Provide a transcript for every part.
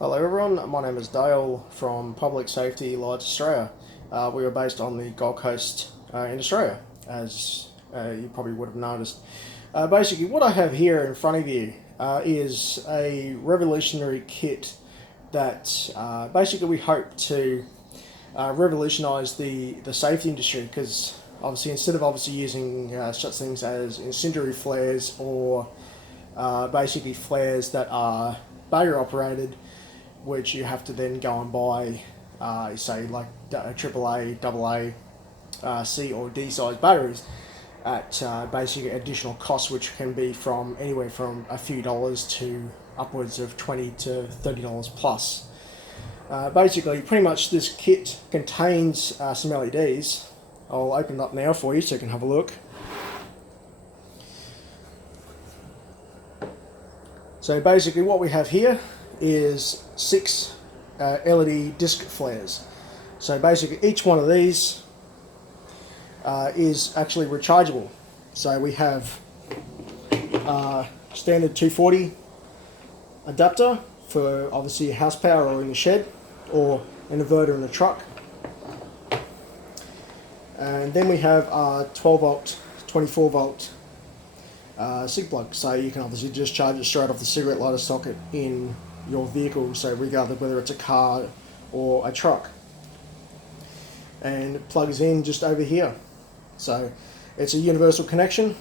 Hello everyone, my name is Dale from Public Safety Lights Australia. We are based on the Gold Coast in Australia, as you probably would have noticed. Basically, what I have here in front of you is a revolutionary kit that basically we hope to revolutionise the safety industry, because obviously instead of using such things as incendiary flares or basically flares that are battery operated, which you have to then go and buy, say like AAA, AA, C or D size batteries at basically additional costs, which can be from anywhere from a few dollars to upwards of $20 to $30 plus. Basically, pretty much this kit contains some LEDs. I'll open it up now for you so you can have a look. So basically what we have here is 6 LED disc flares. So basically each one of these is actually rechargeable. So we have standard 240 adapter for obviously house power or in the shed, or an inverter in the truck. And then we have a 12 volt, 24 volt SIG plug, so you can obviously just charge it straight off the cigarette lighter socket in your vehicle, so regardless whether it's a car or a truck. And it plugs in just over here, so it's a universal connection.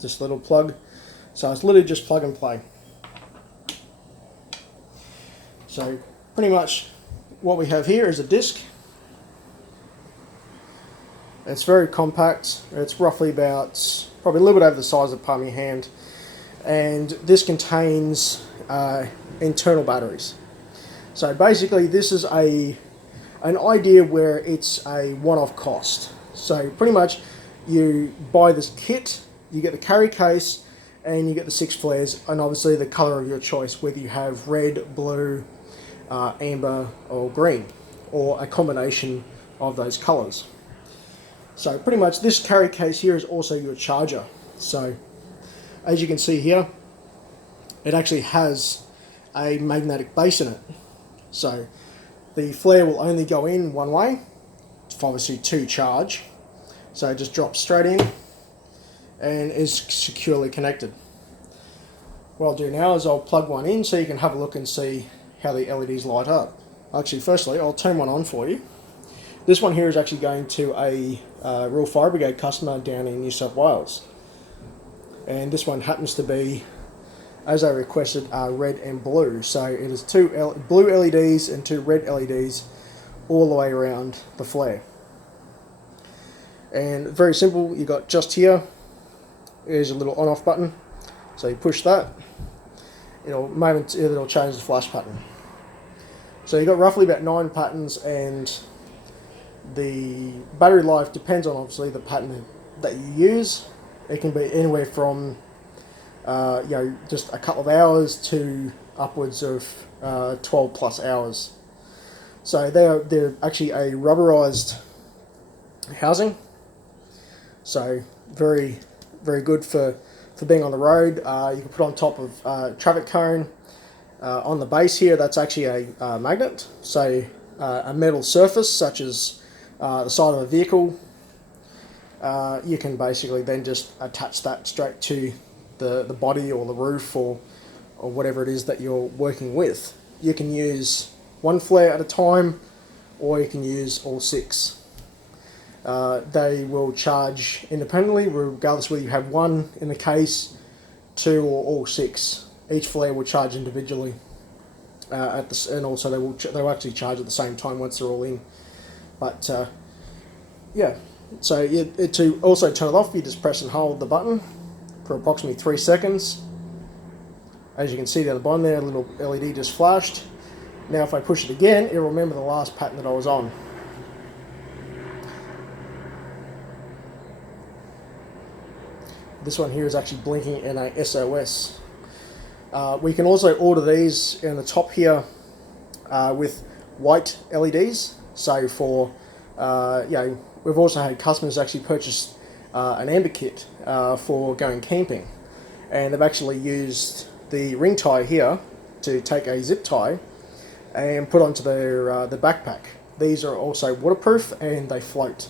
Just a little plug, so it's literally just plug and play. So pretty much what we have here is a disc. It's very compact. It's roughly about probably a little bit over the size of the palm of your hand, and this contains internal batteries. So basically this is an idea where it's a one-off cost. So pretty much you buy this kit, you get the carry case, and you get the 6 flares, and obviously the color of your choice, whether you have red, blue, amber or green, or a combination of those colors. So pretty much this carry case here is also your charger. So as you can see here, it actually has a magnetic base in it. So the flare will only go in one way, obviously to charge. So it just drops straight in and is securely connected. What I'll do now is I'll plug one in so you can have a look and see how the LEDs light up. Actually, firstly, I'll turn one on for you. This one here is actually going to a Royal Fire Brigade customer down in New South Wales. And this one happens to be, as I requested, red and blue. So it is 2 blue LEDs and 2 red LEDs all the way around the flare. And very simple, you got just here, here's a little on-off button. So you push that, it'll change the flash pattern. So you've got roughly about 9 patterns, and the battery life depends on obviously the pattern that you use. It can be anywhere from just a couple of hours to upwards of 12 plus hours. So they're actually a rubberized housing, so very good for being on the road. You can put on top of a traffic cone. On the base here, that's actually a magnet, so a metal surface such as the side of a vehicle. You can basically then just attach that straight to the body or the roof or whatever it is that you're working with. You can use one flare at a time, or you can use all 6. They will charge independently, regardless whether you have one in the case, 2 or all 6. Each flare will charge individually, and also they'll actually charge at the same time once they're all in. But yeah, so to also turn it off, you just press and hold the button for approximately 3 seconds. As you can see down the bottom there, a little LED just flashed. Now if I push it again, it'll remember the last pattern that I was on. This one here is actually blinking in a SOS. We can also order these in the top here with white LEDs. So for we've also had customers actually purchase an amber kit for going camping, and they've actually used the ring tie here to take a zip tie and put onto their the backpack. These are also waterproof and they float.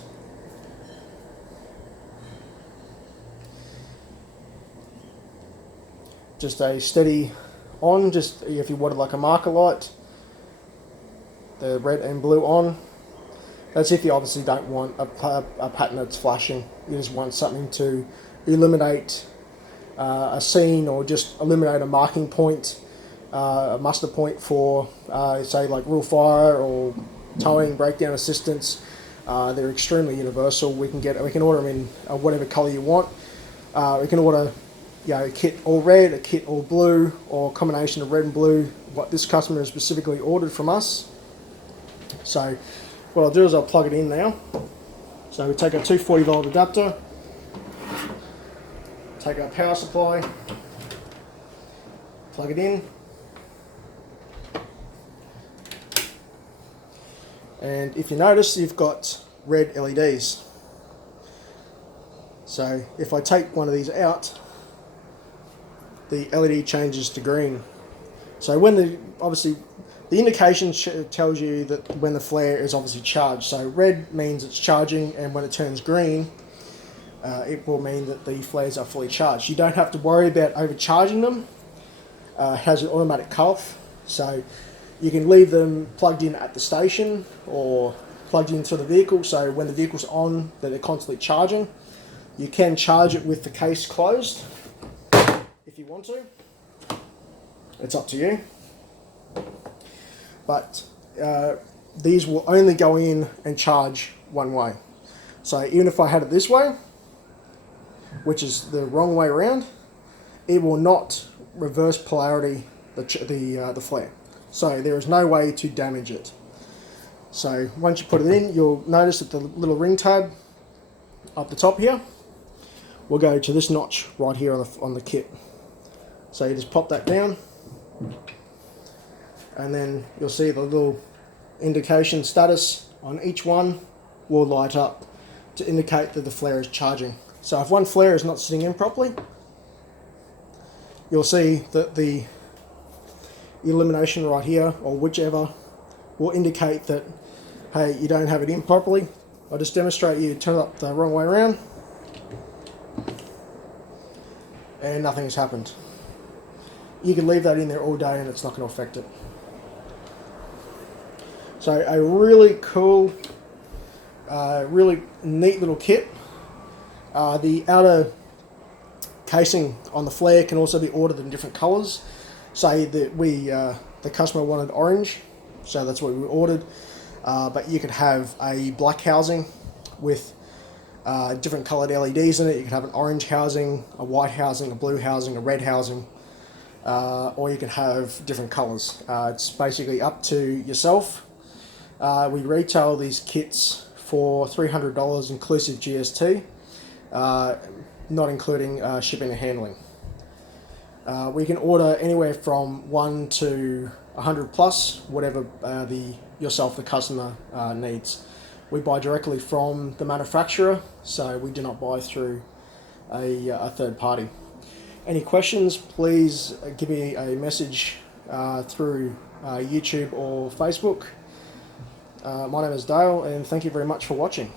Just a steady on, just if you wanted like a marker light, the red and blue on. That's if you obviously don't want a pattern that's flashing. You just want something to illuminate a scene, or just eliminate a marking point, a muster point for say like rule fire or towing, breakdown assistance. They're extremely universal. We can order them in whatever color you want. We can order a kit all red, a kit all blue, or a combination of red and blue, what this customer has specifically ordered from us. So what I'll do is I'll plug it in now. So we take our 240 volt adapter, take our power supply, plug it in, and if you notice, you've got red LEDs. So if I take one of these out, the LED changes to green. So when the indication tells you that when the flare is obviously charged. So red means it's charging, and when it turns green, it will mean that the flares are fully charged. You don't have to worry about overcharging them. It has an automatic cutoff, so you can leave them plugged in at the station or plugged into the vehicle, so when the vehicle's on, that they're constantly charging. You can charge it with the case closed if you want to. It's up to you. But these will only go in and charge one way. So even if I had it this way, which is the wrong way around, it will not reverse polarity the flare. So there is no way to damage it. So once you put it in, you'll notice that the little ring tab up the top here will go to this notch right here on the kit. So you just pop that down, and then you'll see the little indication status on each one will light up to indicate that the flare is charging. So if one flare is not sitting in properly, you'll see that the illumination right here, or whichever, will indicate that, hey, you don't have it in properly. I'll just demonstrate you turn it up the wrong way around, and nothing has happened. You can leave that in there all day and it's not going to affect it. So a really cool, really neat little kit. The outer casing on the flare can also be ordered in different colours. Say that the customer wanted orange, so that's what we ordered. But you could have a black housing with different coloured LEDs in it. You could have an orange housing, a white housing, a blue housing, a red housing. Or you can have different colours. It's basically up to yourself. We retail these kits for $300 inclusive GST, not including shipping and handling. We can order anywhere from 1 to 100 plus, whatever the customer needs. We buy directly from the manufacturer, so we do not buy through a third party. Any questions, please give me a message through YouTube or Facebook. My name is Dale, and thank you very much for watching.